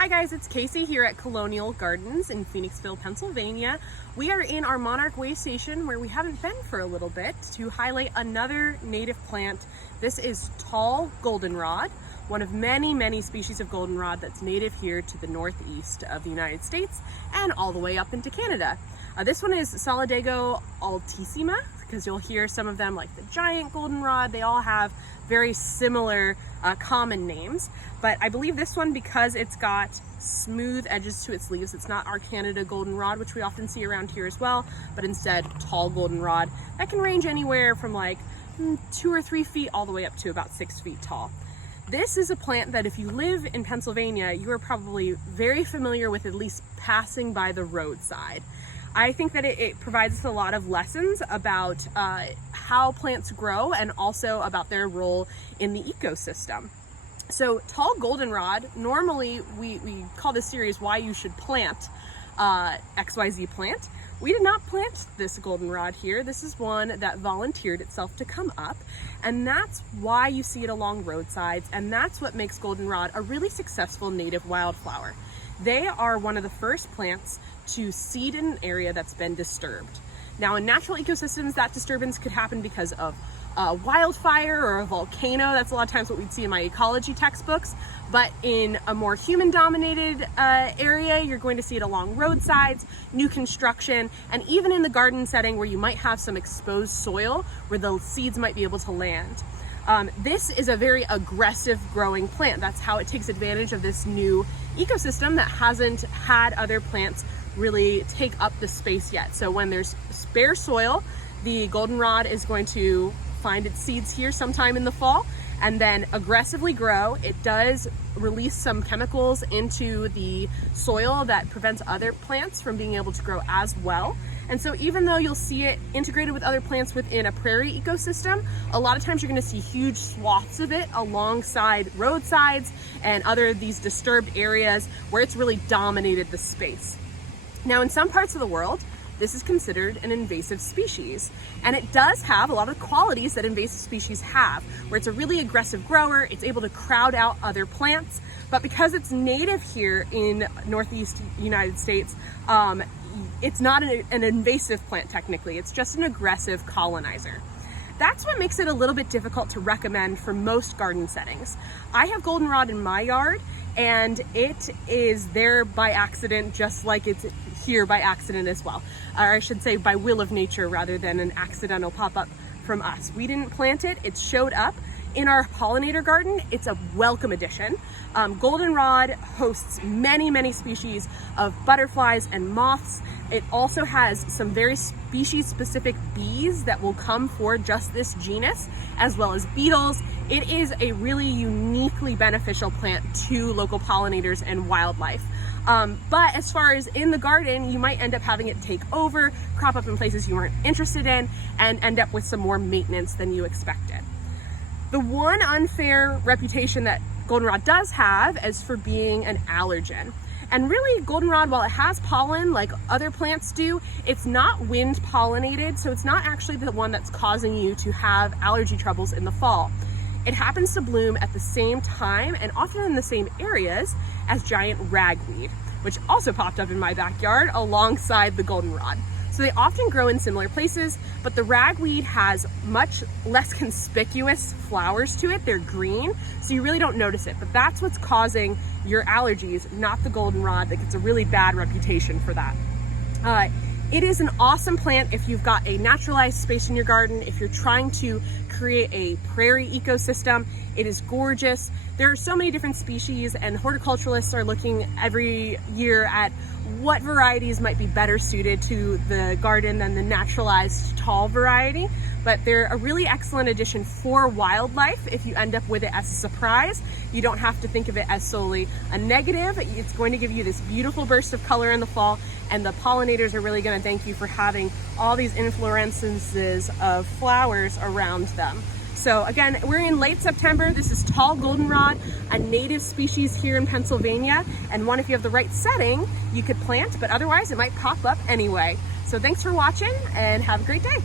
Hi guys, it's Casey here at Colonial Gardens in Phoenixville, Pennsylvania. We are in our Monarch Way Station where we haven't been for a little bit to highlight another native plant. This is Tall Goldenrod, one of many species of goldenrod that's native here to the northeast of the United States and all the way up into Canada. This one is Solidago altissima, because you'll hear some of them like the giant goldenrod. They all have very similar common names, but I believe this one, because it's got smooth edges to its leaves, it's not our Canada goldenrod, which we often see around here as well, but instead tall goldenrod that can range anywhere from like 2 or 3 feet all the way up to about 6 feet tall. This is a plant that if you live in Pennsylvania, you are probably very familiar with, at least passing by the roadside. I think that it provides us a lot of lessons about how plants grow and also about their role in the ecosystem. So tall goldenrod, normally we call this series Why You Should Plant XYZ Plant. We did not plant this goldenrod here. This is one that volunteered itself to come up, and that's why you see it along roadsides, and that's what makes goldenrod a really successful native wildflower. They are one of the first plants to seed in an area that's been disturbed. Now, in natural ecosystems, that disturbance could happen because of a wildfire or a volcano. That's a lot of times what we'd see in my ecology textbooks. But in a more human-dominated area, you're going to see it along roadsides, new construction, and even in the garden setting where you might have some exposed soil where the seeds might be able to land. This is a very aggressive growing plant. That's how it takes advantage of this new ecosystem that hasn't had other plants really take up the space yet. So when there's spare soil, the goldenrod is going to find its seeds here sometime in the fall and then aggressively grow. It does release some chemicals into the soil that prevents other plants from being able to grow as well. And so even though you'll see it integrated with other plants within a prairie ecosystem, a lot of times you're gonna see huge swaths of it alongside roadsides and other these disturbed areas where it's really dominated the space. Now, in some parts of the world, this is considered an invasive species, and it does have a lot of qualities that invasive species have, where it's a really aggressive grower, it's able to crowd out other plants, but because it's native here in Northeast United States, it's not an invasive plant technically, it's just an aggressive colonizer. That's what makes it a little bit difficult to recommend for most garden settings. I have goldenrod in my yard, and it is there by accident, just like it's here by accident as well. Or I should say by will of nature rather than an accidental pop-up from us. We didn't plant it, it showed up in our pollinator garden. It's a welcome addition. Goldenrod hosts many species of butterflies and moths. It also has some very species-specific bees that will come for just this genus, as well as beetles. It is a really uniquely beneficial plant to local pollinators and wildlife. But as far as in the garden, you might end up having it take over, crop up in places you weren't interested in, and end up with some more maintenance than you expected. The one unfair reputation that goldenrod does have is for being an allergen. And really, goldenrod, while it has pollen like other plants do, it's not wind pollinated, so it's not actually the one that's causing you to have allergy troubles in the fall. It happens to bloom at the same time and often in the same areas as giant ragweed, which also popped up in my backyard alongside the goldenrod. So they often grow in similar places, but the ragweed has much less conspicuous flowers to it. They're green, so you really don't notice it, but that's what's causing your allergies, not the goldenrod that gets a really bad reputation for that. It is an awesome plant if you've got a naturalized space in your garden, if you're trying to create a prairie ecosystem. It is gorgeous. There are so many different species, and horticulturalists are looking every year at what varieties might be better suited to the garden than the naturalized tall variety. But they're a really excellent addition for wildlife. If you end up with it as a surprise, you don't have to think of it as solely a negative. It's going to give you this beautiful burst of color in the fall, and the pollinators are really going to thank you for having all these inflorescences of flowers around them. So again, we're in late September. This is tall goldenrod, a native species here in Pennsylvania, and one if you have the right setting, you could plant, but otherwise it might pop up anyway. So thanks for watching and have a great day.